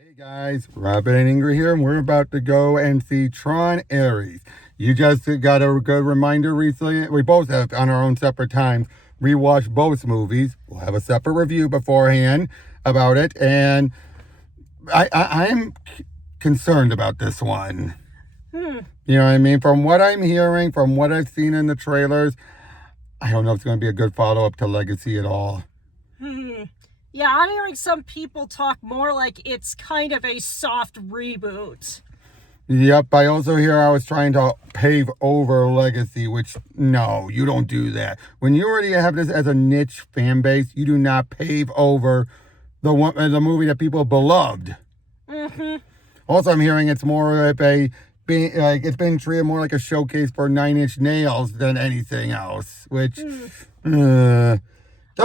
Hey guys, Robin and Ingrid here, and we're about to go and see Tron Ares. You just got a good reminder recently. We both have, on our own separate times, rewatched both movies. We'll have a separate review beforehand about it, and I'm concerned about this one. You know what I mean? From what I'm hearing, from what I've seen in the trailers, I don't know if it's going to be a good follow-up to Legacy at all. Yeah, I'm hearing some people talk more like it's kind of a soft reboot. Yep, I also hear I was trying to pave over Legacy, which, no, you don't do that. When you already have this as a niche fan base, you do not pave over the movie that people beloved. Also, I'm hearing it's more of it's been treated more like a showcase for Nine Inch Nails than anything else, which... I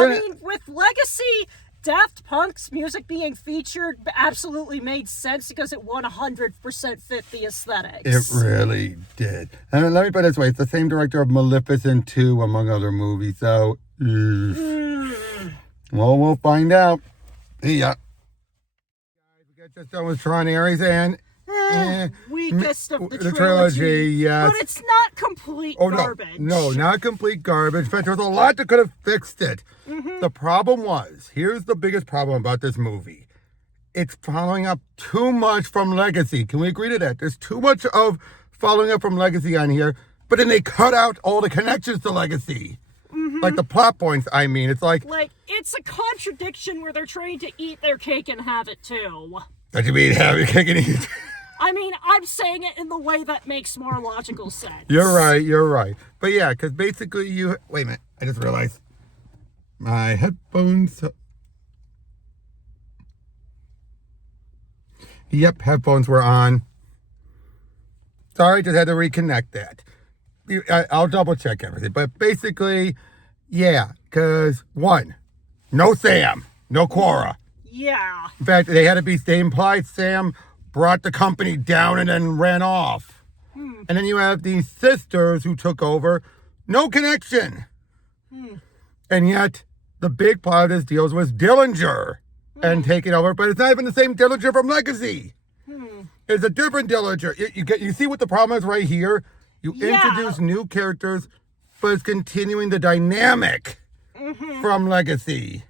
mean, with Legacy, Daft Punk's music being featured absolutely made sense because it 100% fit the aesthetics. It really did. And let me put it this way. It's the same director of Maleficent 2, among other movies. So, well, we'll find out. See ya. Guys, we got just done with Tron Ares and... weakest of the trilogy, yes. But it's not complete garbage. No, not complete garbage. In fact, there's a lot that could have fixed it. The problem was, here's the biggest problem about this movie. It's following up too much from Legacy. Can we agree to that? There's too much of following up from Legacy on here, but then they cut out all the connections to Legacy. Like the plot points, I mean. It's like... it's a contradiction where they're trying to eat their cake and have it too. What do you mean, have your cake and eat it? I mean, I'm saying it in the way that makes more logical sense. You're right. But yeah, because basically you... Wait a minute, I just realized. My headphones... Yep, headphones were on. Sorry, just had to reconnect that. I'll double check everything. But basically, yeah, because one, no Sam, no Quora. Yeah. In fact, they implied Sam brought the company down and then ran off. And then you have these sisters who took over, no connection. And yet, the big part of this deal was Dillinger and taking over, but it's not even the same Dillinger from Legacy. It's a different Dillinger. You see what the problem is right here? You introduce new characters, but it's continuing the dynamic from Legacy.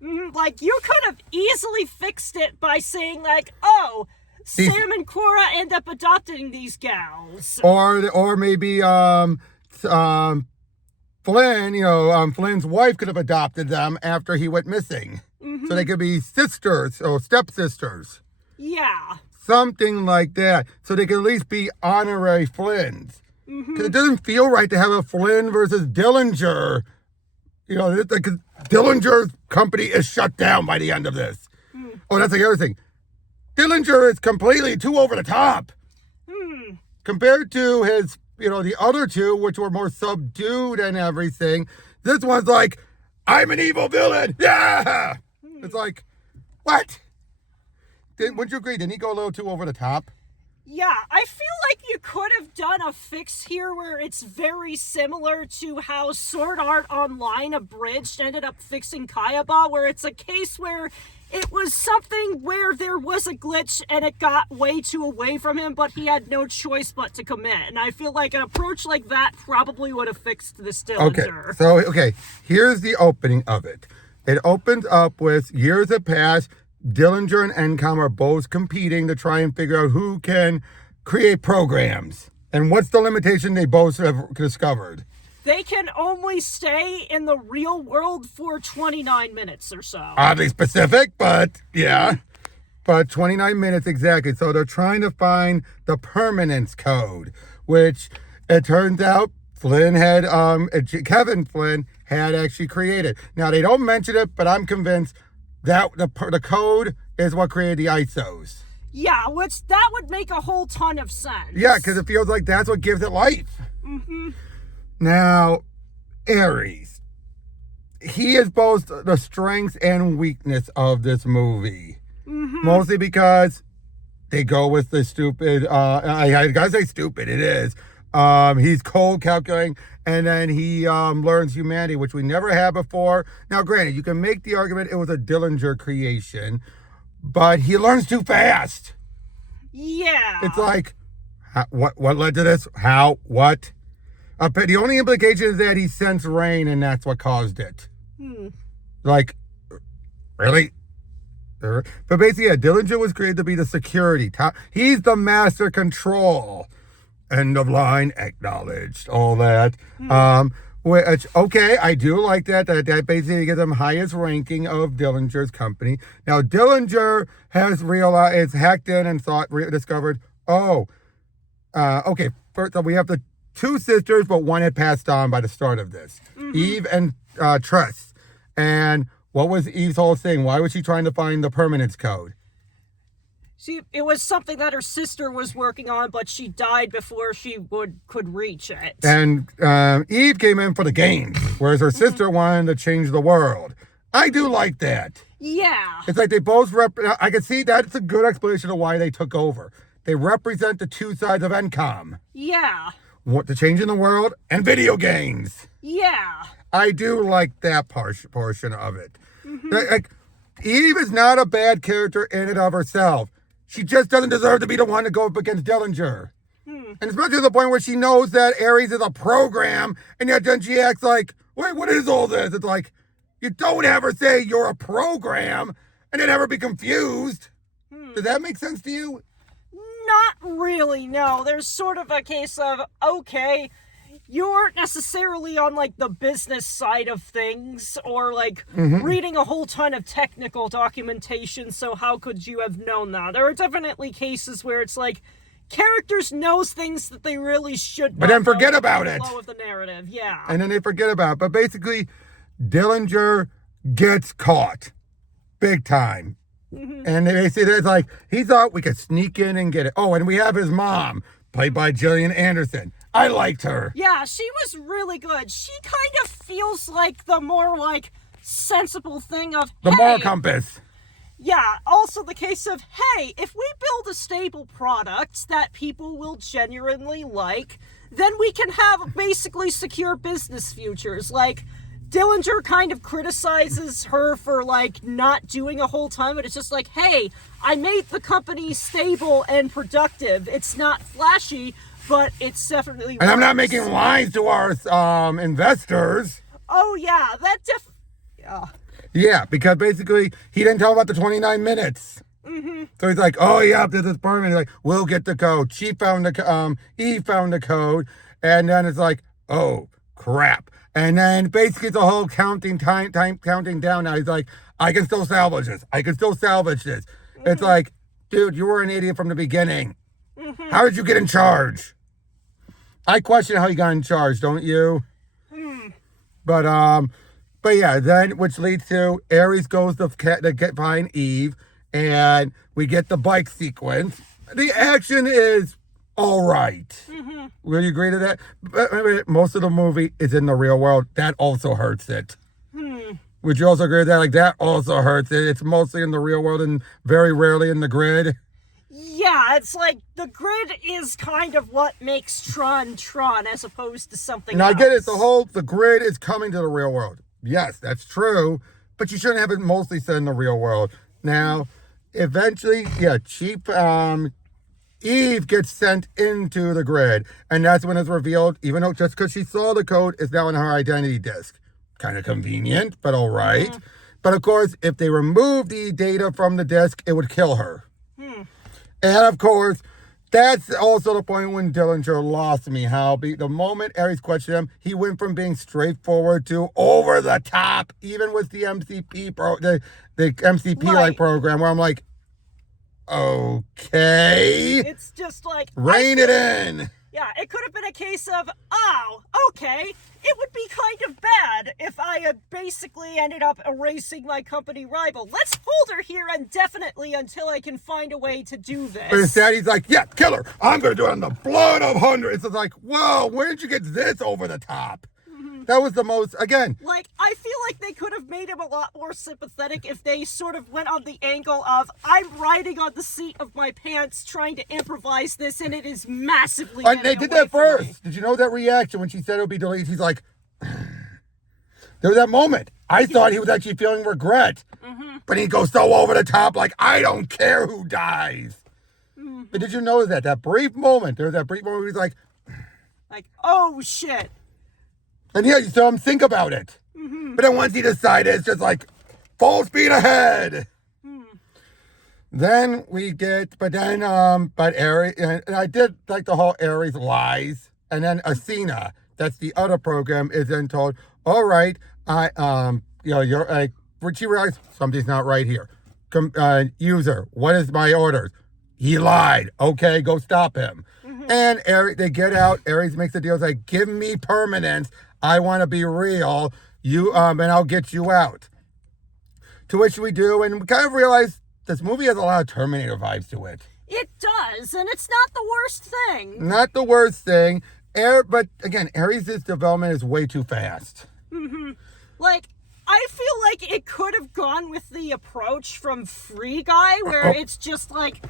Like, you could have easily fixed it by saying, like, oh, Sam and Cora end up adopting these gals. Or maybe Flynn, Flynn's wife could have adopted them after he went missing. So they could be sisters or stepsisters. Yeah. Something like that. So they could at least be honorary Flynns. Because it doesn't feel right to have a Flynn versus Dillinger. You know, Dillinger's company is shut down by the end of this. Oh, that's the other thing. Dillinger is completely too over the top. Compared to his, the other two, which were more subdued and everything. This one's like, I'm an evil villain. Yeah. It's like, what? Wouldn't you agree? Didn't he go a little too over the top? Yeah, I feel like you could have done a fix here where it's very similar to how Sword Art Online Abridged ended up fixing Kayaba, where it's a case where it was something where there was a glitch and it got way too away from him, but he had no choice but to commit. And I feel like an approach like that probably would have fixed this Dillinger. Okay, here's the opening of it. It opens up with years have passed. Dillinger and Encom are both competing to try and figure out who can create programs. And what's the limitation they both have discovered? They can only stay in the real world for 29 minutes or so. Oddly specific, but yeah. But 29 minutes exactly. So they're trying to find the permanence code, which it turns out Kevin Flynn had actually created. Now, they don't mention it, but I'm convinced that the code is what created the ISOs. Yeah, that would make a whole ton of sense. Yeah, because it feels like that's what gives it life. Now, Ares. He is both the strengths and weakness of this movie. Mostly because they go with the stupid, I gotta say stupid, it is. He's cold, calculating, and then he learns humanity, which we never had before. Now, granted, you can make the argument it was a Dillinger creation, but he learns too fast. Yeah. It's like, what led to this? How? What? But the only implication is that he sensed rain and that's what caused it. Like, really? But basically, yeah, Dillinger was created to be the security. He's the master control. End of line, acknowledged, all that. Which, okay, I do like that. That basically gives him highest ranking of Dillinger's company. Now, Dillinger has realized, hacked in and discovered, okay, first we have the two sisters, but one had passed on by the start of this. Eve and Tress. And what was Eve's whole thing? Why was she trying to find the permanence code? It was something that her sister was working on, but she died before she could reach it. And Eve came in for the gains, whereas her sister wanted to change the world. I do like that. Yeah. It's like they both I can see that's a good explanation of why they took over. They represent the two sides of Encom. Yeah. The change in the world and video games. Yeah. I do like that portion of it. Like, Eve is not a bad character in and of herself. She just doesn't deserve to be the one to go up against Dillinger. And especially to the point where she knows that Ares is a program, and yet then she acts like, wait, what is all this? It's like, you don't ever say you're a program, and then ever be confused. Does that make sense to you? Not really, no. There's sort of a case of, okay, you aren't necessarily on, like, the business side of things, or, like, reading a whole ton of technical documentation, so how could you have known that? There are definitely cases where it's like, characters knows things that they really should not. But then forget about it. Flow of the narrative, yeah. And then they forget about it. But basically, Dillinger gets caught. Big time. And they say that it's like, he thought we could sneak in and get it. Oh, and we have his mom, played by Gillian Anderson. I liked her. Yeah, she was really good. She kind of feels like the more, like, sensible thing of, The moral compass. Yeah, also the case of, hey, if we build a stable product that people will genuinely like, then we can have basically secure business futures. Like, Dillinger kind of criticizes her for, like, not doing a whole ton, but it's just like, hey, I made the company stable and productive. It's not flashy, but it's definitely And I'm not works. making lies to our investors. Oh, yeah, yeah. Yeah, because basically, he didn't tell about the 29 minutes. So he's like, oh, yeah, this is permanent. He's like, we'll get the code. Eve found the code. And then it's like, oh, crap. And then basically it's a whole counting down now. He's like, I can still salvage this. It's like, dude, you were an idiot from the beginning. How did you get in charge? I question how you got in charge, don't you? But yeah, then which leads to Ares goes to find Eve, and we get the bike sequence. The action is all right. Will you agree to that? But most of the movie is in the real world. That also hurts it. Would you also agree with that? Like, that also hurts it. It's mostly in the real world and very rarely in the grid. Yeah, it's like the grid is kind of what makes Tron as opposed to something And else. I get it. The grid is coming to the real world. Yes, that's true. But you shouldn't have it mostly set in the real world. Now, eventually, yeah, Eve gets sent into the grid. And that's when it's revealed, even though just because she saw the code, it's now in her identity disk. Kind of convenient, but all right. But of course, if they remove the data from the disk, it would kill her. And of course, that's also the point when Dillinger lost me. The moment Ares questioned him, he went from being straightforward to over the top, even with the MCP the MCP program, where I'm like, okay, it's just like rein it in. Yeah, it could have been a case of, oh, okay, it would be kind of bad if I had basically ended up erasing my company rival. Let's hold her here indefinitely until I can find a way to do this. But instead, he's like, yeah, kill her. I'm going to do it on the blood of hundreds. It's like, whoa, where did you get this over the top? That was the most, again. Like, I feel like they could have made him a lot more sympathetic if they sort of went on the angle of, I'm riding on the seat of my pants trying to improvise this, and it is massively And they did that first. Did you know that reaction when she said it would be deleted? He's like, There was that moment. I thought he was actually feeling regret. But he goes so over the top, like, I don't care who dies. But did you notice that brief moment, there's that brief moment where he's like, oh shit. and yeah, you saw him think about it. But then once he decided, it's just like, full speed ahead. Then we get, but Ares, and I did like the whole Ares lies. And then Athena, that's the other program, is then told, all right, you're like, when she realized something's not right here. User, what is my orders? He lied. Okay, go stop him. And Ares, they get out. Ares makes the deal. It's like, give me permanence. I want to be real. You and I'll get you out. To which we do, and we kind of realize this movie has a lot of Terminator vibes to it. It does, and it's not the worst thing. Not the worst thing. But again, Ares' development is way too fast. Like, I feel like it could have gone with the approach from Free Guy, where it's just like,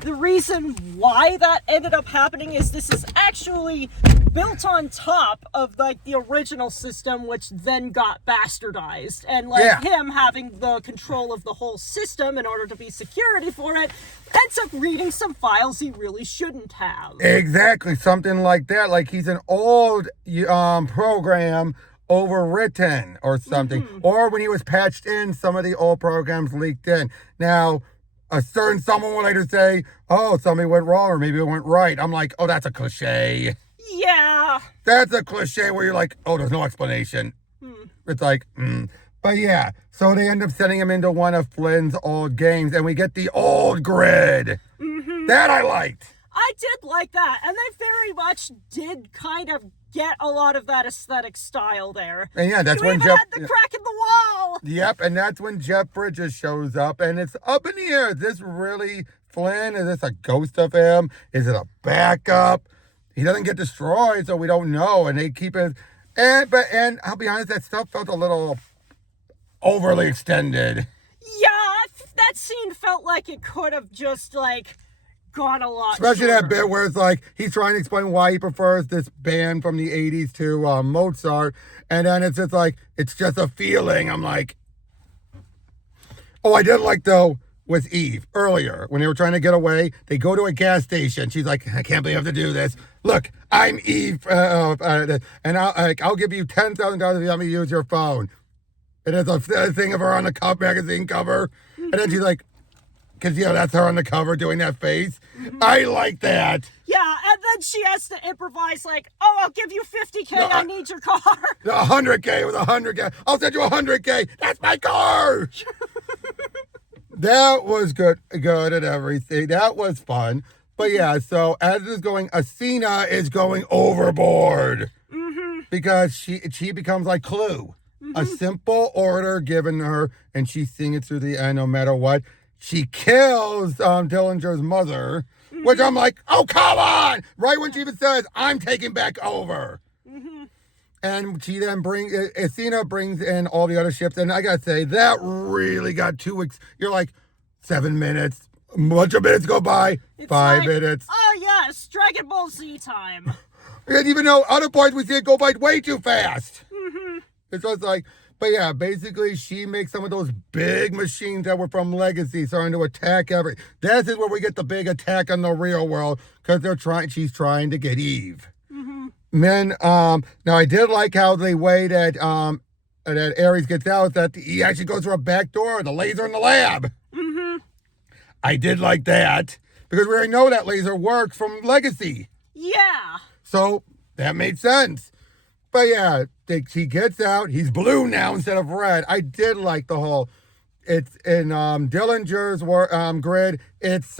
the reason why that ended up happening is this is actually built on top of like the original system, which then got bastardized, and like him having the control of the whole system in order to be security for it ends up reading some files he really shouldn't have. Exactly, something like that. Like he's an old program overwritten or something. Or when he was patched in, some of the old programs leaked in. Now, a certain someone will later say, oh, something went wrong or maybe it went right. I'm like, oh, that's a cliche. Yeah. That's a cliche where you're like, oh, there's no explanation. It's like, But yeah, so they end up sending him into one of Flynn's old games and we get the old grid. That I liked. I did like that, and they very much did kind of get a lot of that aesthetic style there. And yeah, that's you when even Jeff had the crack in the wall. Yep, and that's when Jeff Bridges shows up, and it's up in the air. Is this really Flynn? Is this a ghost of him? Is it a backup? He doesn't get destroyed, so we don't know, and they keep it. And I'll be honest, that stuff felt a little overly extended. Yeah, that scene felt like it could have just like gone a lot Especially shorter. that bit where it's like he's trying to explain why he prefers this band from the 80s to Mozart, and then it's just like, it's just a feeling. I'm like, oh, I did like though with Eve earlier when they were trying to get away. They go to a gas station. She's like, I can't believe I have to do this. Look, I'm Eve, and I'll give you $10,000 if you let me use your phone. And there's a thing of her on the magazine cover, and then she's like, because, that's her on the cover doing that face. I like that. Yeah, and then she has to improvise like, oh, I'll give you $50K, no, I need your car. $100K with $100K. I'll send you $100K. That's my car. That was good and everything. That was fun. But yeah, so as it is going, Athena is going overboard. Because she becomes like Clue. A simple order given her, and she's seeing it through the end no matter what. She kills Dillinger's mother, which I'm like, oh, come on! Right when she even says, I'm taking back over. And she then Athena brings in all the other ships, and I gotta say, that really got too you're like, 7 minutes, a bunch of minutes go by, it's 5 minutes. Oh yes, Dragon Ball Z time. And even though other parts we see it go by way too fast. It's just like, but yeah, basically she makes some of those big machines that were from Legacy starting to attack everything. This is where we get the big attack on the real world because she's trying to get Eve. Then, now I did like how the way that Ares gets out, that he actually goes through a back door, the laser in the lab. I did like that because we already know that laser works from Legacy. Yeah. So that made sense. But yeah, he gets out. He's blue now instead of red. I did like the whole. It's in Dillinger's grid. It's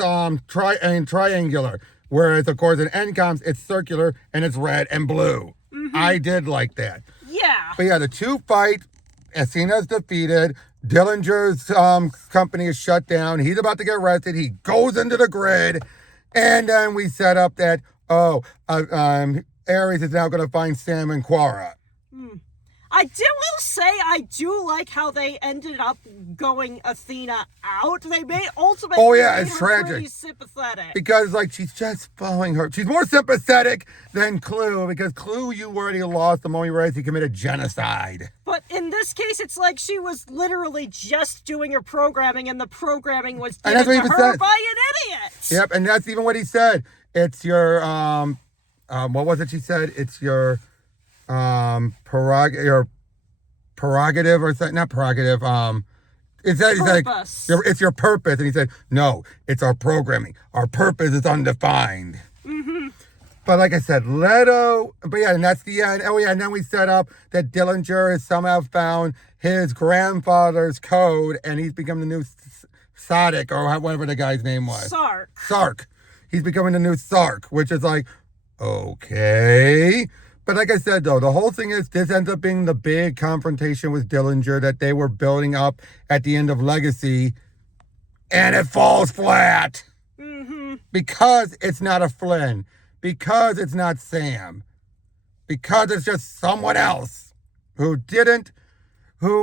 triangular, whereas of course in NCOM's it's circular and it's red and blue. I did like that. Yeah. But yeah, the two fight. Athena's defeated. Dillinger's company is shut down. He's about to get arrested. He goes into the grid, and then we set up that Ares is now going to find Sam and Quara. I will say I do like how they ended up going Athena out. They made ultimately it's tragic. Pretty sympathetic. Because like she's just following her. She's more sympathetic than Clue because Clue you already lost the moment you realized he committed genocide. But in this case, it's like she was literally just doing her programming, and the programming was And that's given what to he her said. by an idiot. Yep, and that's even what he said. It's your what was it she said? It's your prerogative or something, not prerogative. It's like Purpose. it's your purpose, and he said, no, it's our programming. Our purpose is undefined. But like I said, Leto. But yeah, and that's the end. Oh yeah, and then we set up that Dillinger has somehow found his grandfather's code, and he's become the new Sadiq, or whatever the guy's name was. Sark. He's becoming the new Sark, which is like, okay. But like I said, though, the whole thing is this ends up being the big confrontation with Dillinger that they were building up at the end of Legacy, and it falls flat. Because it's not a Flynn. Because it's not Sam. Because it's just someone else who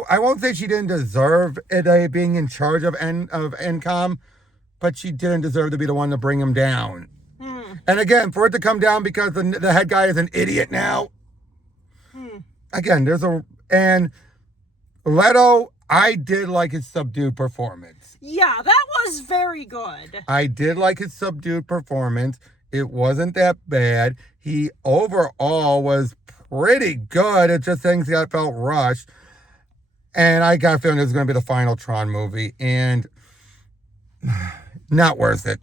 I won't say she didn't deserve it being in charge of NCOM, but she didn't deserve to be the one to bring him down. And again, for it to come down because the head guy is an idiot now. Again, and Leto, I did like his subdued performance. Yeah, that was very good. I did like his subdued performance. It wasn't that bad. He overall was pretty good. It just things felt rushed. And I got a feeling it was going to be the final Tron movie. And not worth it.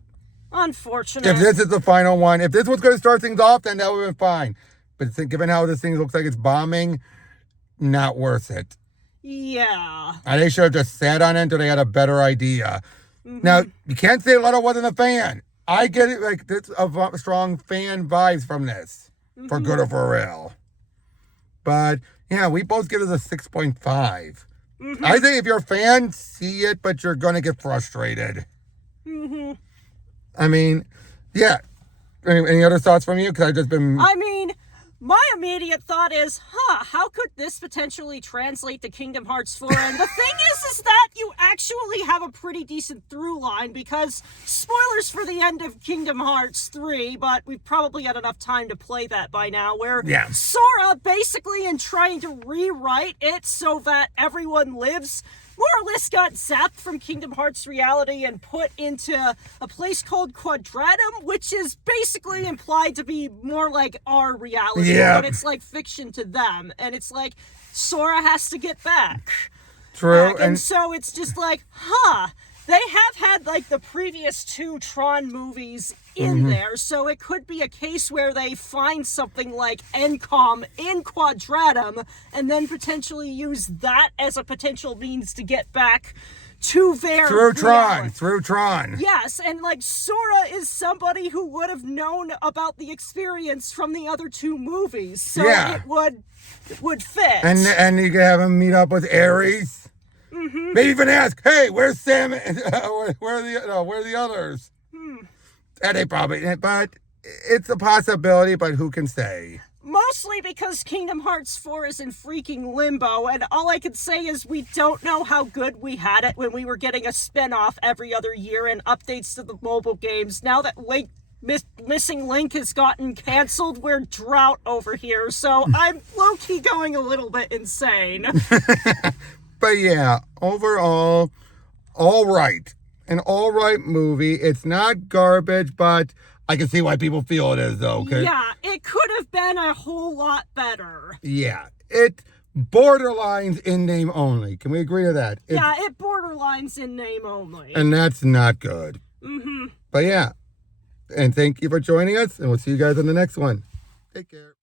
Unfortunate. If this is the final one, if this was going to start things off, then that would have been fine. But given how this thing looks like it's bombing, not worth it. Yeah. And they should have just sat on it until they had a better idea. Now, you can't say Leto wasn't a fan. I get it, like, there's a strong fan vibes from this, for good or for real. But, yeah, we both give it a 6.5. I think if you're a fan, see it, but you're going to get frustrated. I mean, yeah. Any other thoughts from you? Because I've just been... I mean, my immediate thought is, how could this potentially translate to Kingdom Hearts 4? And the thing is that you actually have a pretty decent through line, because spoilers for the end of Kingdom Hearts 3, but we've probably had enough time to play that by now, where Sora, basically in trying to rewrite it so that everyone lives, more or less got zapped from Kingdom Hearts reality and put into a place called Quadratum, which is basically implied to be more like our reality, but it's like fiction to them. And it's like, Sora has to get back. True. And so it's just like, they have had like the previous 2 Tron movies in there, so it could be a case where they find something like NCOM in Quadratum and then potentially use that as a potential means to get back to their Through Tron. Yes, and like Sora is somebody who would have known about the experience from the other 2 movies, so it would fit. And you can have him meet up with Ares. Maybe even ask, hey, where's Sam? Where are the others? And they probably, but it's a possibility, but who can say? Mostly because Kingdom Hearts 4 is in freaking limbo, and all I can say is we don't know how good we had it when we were getting a spin-off every other year and updates to the mobile games. Now that Missing Link has gotten canceled, we're drought over here, so I'm low-key going a little bit insane. But yeah, overall, all right. An all right movie. It's not garbage, but I can see why people feel it is, though. Yeah, it could have been a whole lot better. Yeah, it borderlines in name only. Can we agree to that? It borderlines in name only. And that's not good. But yeah, and thank you for joining us, and we'll see you guys on the next one. Take care.